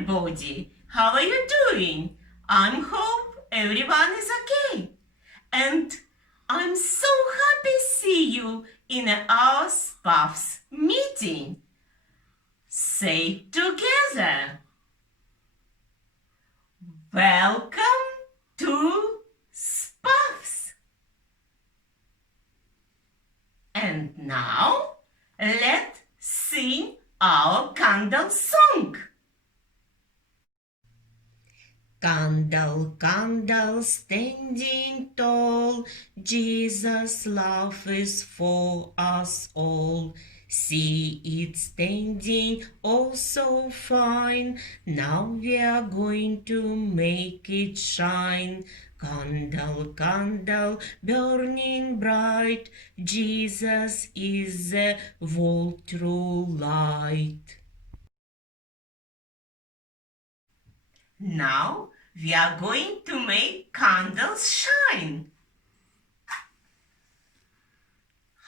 everybody. How are you doing? I hope everyone is okay. And I'm so happy to see you in our Spufs meeting. Say together. Welcome to Spufs. And now let's sing our candle song. Candle, candle, standing tall, Jesus' love is for us all. See it standing oh so fine, now we are going to make it shine. Candle, candle, burning bright, Jesus is the whole true light. Now we are going to make candles shine.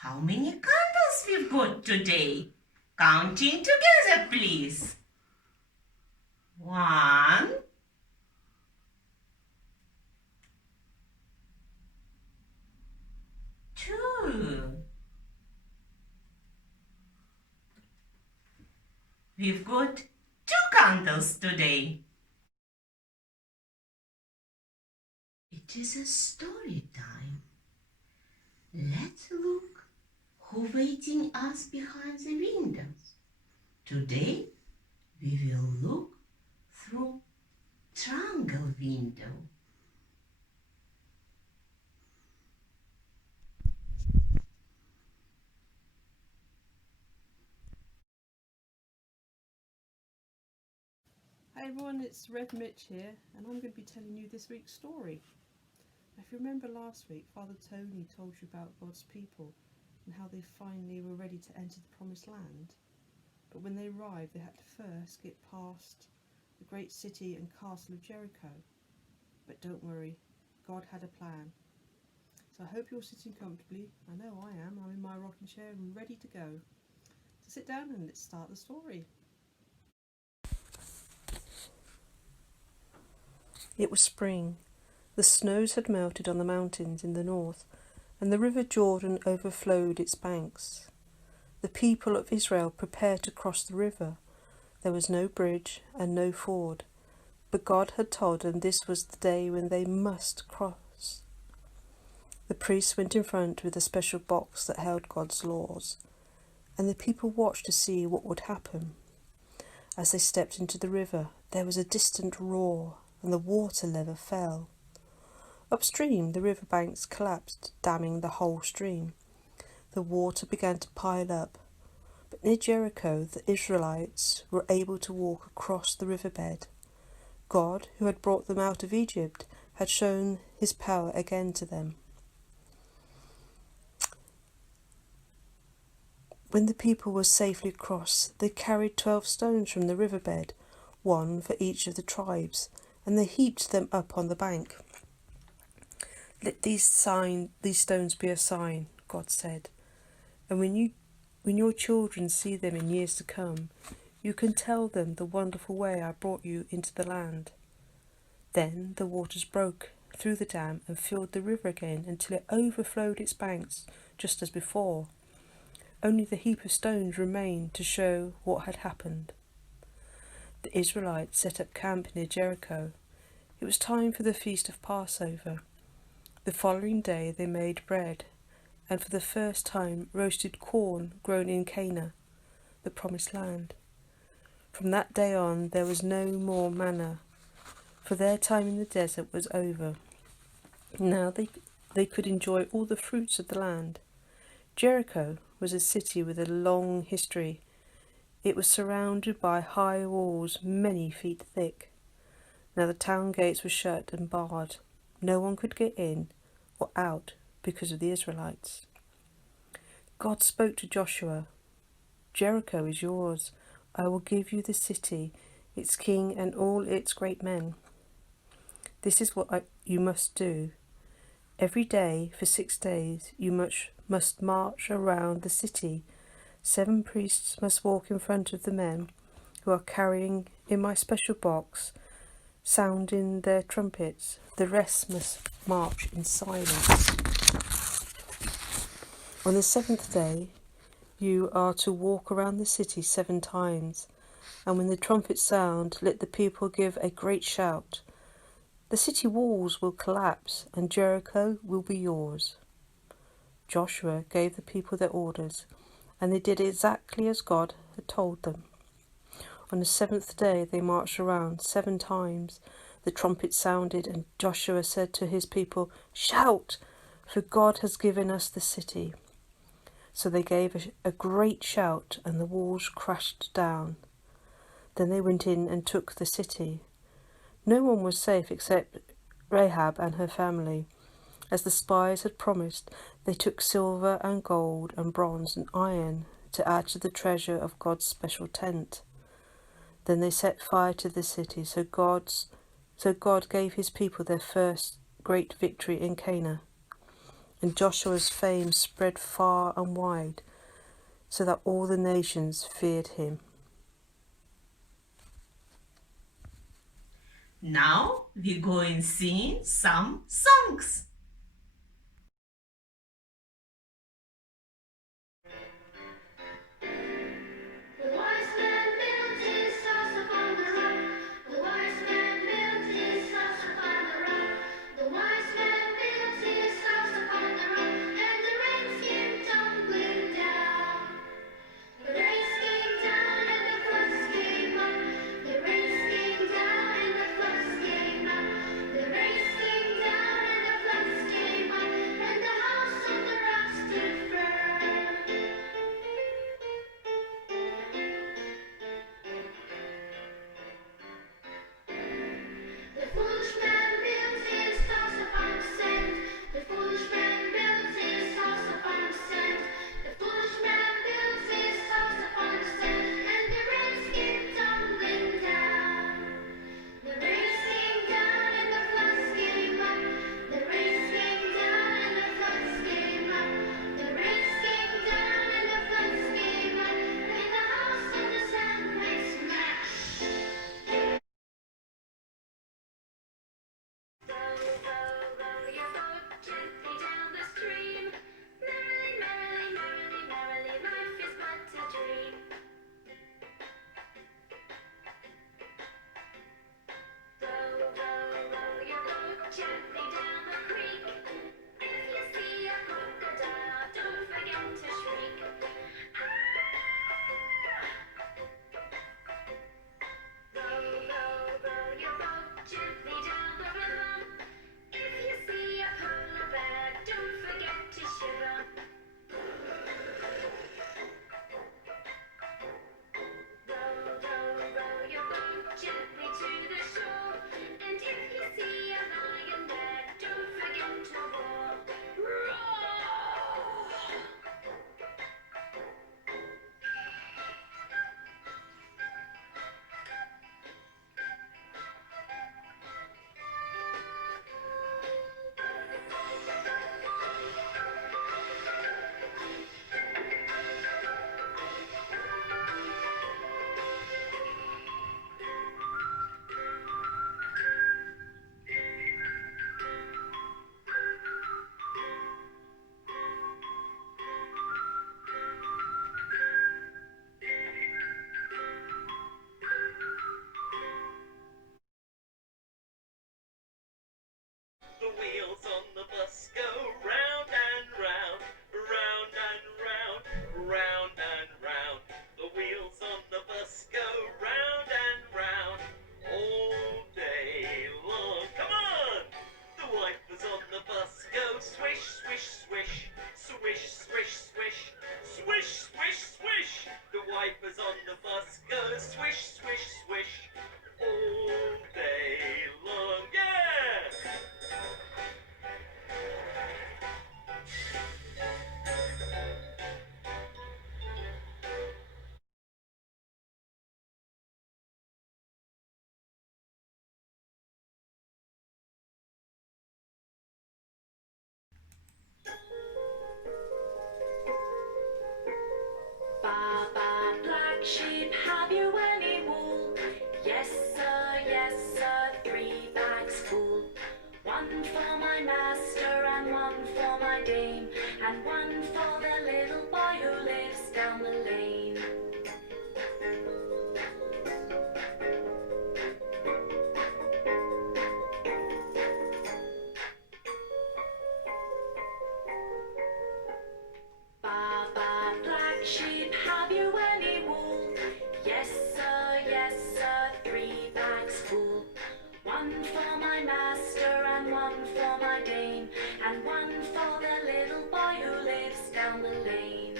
How many candles we've got today? Counting together, please. 1, 2. We've got 2 candles today. It is a story time. Let's look who waiting us behind the windows. Today we will look through triangle window. Hi everyone, it's Rev Mitch here, and I'm going to be telling you this week's story. If you remember last week, Father Tony told you about God's people and how they finally were ready to enter the Promised Land. But when they arrived, they had to first get past the great city and castle of Jericho. But don't worry, God had a plan. So I hope you're sitting comfortably. I know I am. I'm in my rocking chair and ready to go. So sit down and let's start the story. It was spring. The snows had melted on the mountains in the north, and the river Jordan overflowed its banks. The people of Israel prepared to cross the river. There was no bridge and no ford, but God had told them this was the day when they must cross. The priests went in front with a special box that held God's laws, and the people watched to see what would happen. As they stepped into the river, there was a distant roar, and the water level fell. Upstream, the river banks collapsed, damming the whole stream. The water began to pile up, but near Jericho, the Israelites were able to walk across the riverbed. God, who had brought them out of Egypt, had shown his power again to them. When the people were safely across, they carried 12 stones from the riverbed, 1 for each of the tribes, and they heaped them up on the bank. Let these stones be a sign, God said, and when your children see them in years to come, you can tell them the wonderful way I brought you into the land. Then the waters broke through the dam and filled the river again until it overflowed its banks, just as before. Only the heap of stones remained to show what had happened. The Israelites set up camp near Jericho. It was time for the feast of Passover. The following day they made bread, and for the first time roasted corn grown in Canaan, the promised land. From that day on there was no more manna, for their time in the desert was over. Now they could enjoy all the fruits of the land. Jericho was a city with a long history. It was surrounded by high walls many feet thick. Now the town gates were shut and barred. No one could get in or out because of the Israelites. God spoke to Joshua, "Jericho is yours. I will give you the city, its king and all its great men. This is what you must do. Every day for 6 days you must march around the city. 7 priests must walk in front of the men, who are carrying in my special box, sounding their trumpets. The rest must march in silence. On the seventh day, you are to walk around the city 7 times, and when the trumpets sound, let the people give a great shout. The city walls will collapse, and Jericho will be yours. Joshua gave the people their orders, and they did exactly as God had told them. On the 7th day they marched around 7 times. The trumpet sounded, and Joshua said to his people, "Shout, for God has given us the city." So they gave a great shout, and the walls crashed down. Then they went in and took the city. No one was safe except Rahab and her family. As the spies had promised, they took silver and gold and bronze and iron to add to the treasure of God's special tent. Then they set fire to the city, so God gave his people their first great victory in Canaan. And Joshua's fame spread far and wide, so that all the nations feared him. Now we go and sing some songs. black sheep, have you any wool? Yes, sir, 3 bags full. One for my master and one for my dame, and one for the little boy who lives down the lane.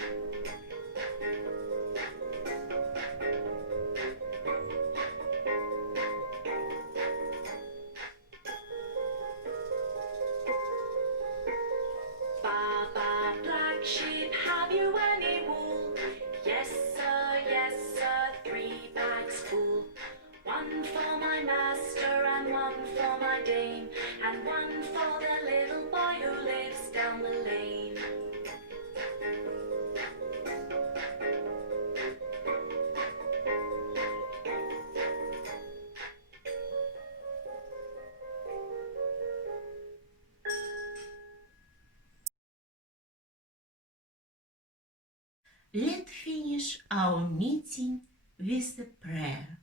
Ba, black sheep, have you any wool? Yes, sir, 3 bags full. One for my master and one for my dame, and one for the little boy who lives down the lane. Let's finish our meeting with a prayer.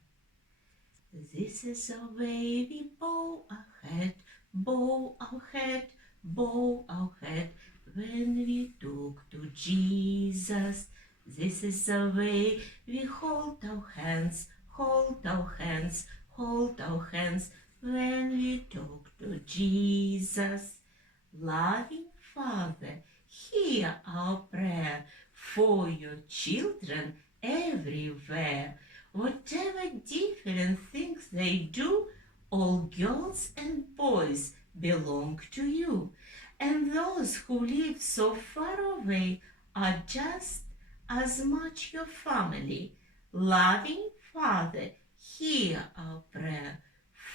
This is the way we bow our head, bow our head, bow our head when we talk to Jesus. This is the way we hold our hands, hold our hands, hold our hands when we talk to Jesus. Loving Father, hear our prayer for your children everywhere. Whatever different things they do, all girls and boys belong to you. And those who live so far away are just as much your family. Loving Father, hear our prayer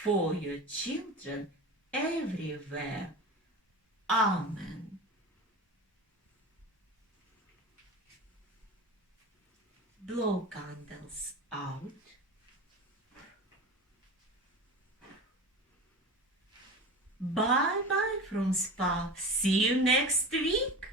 for your children everywhere. Amen. Blow candles out. Bye bye from Spa. See you next week.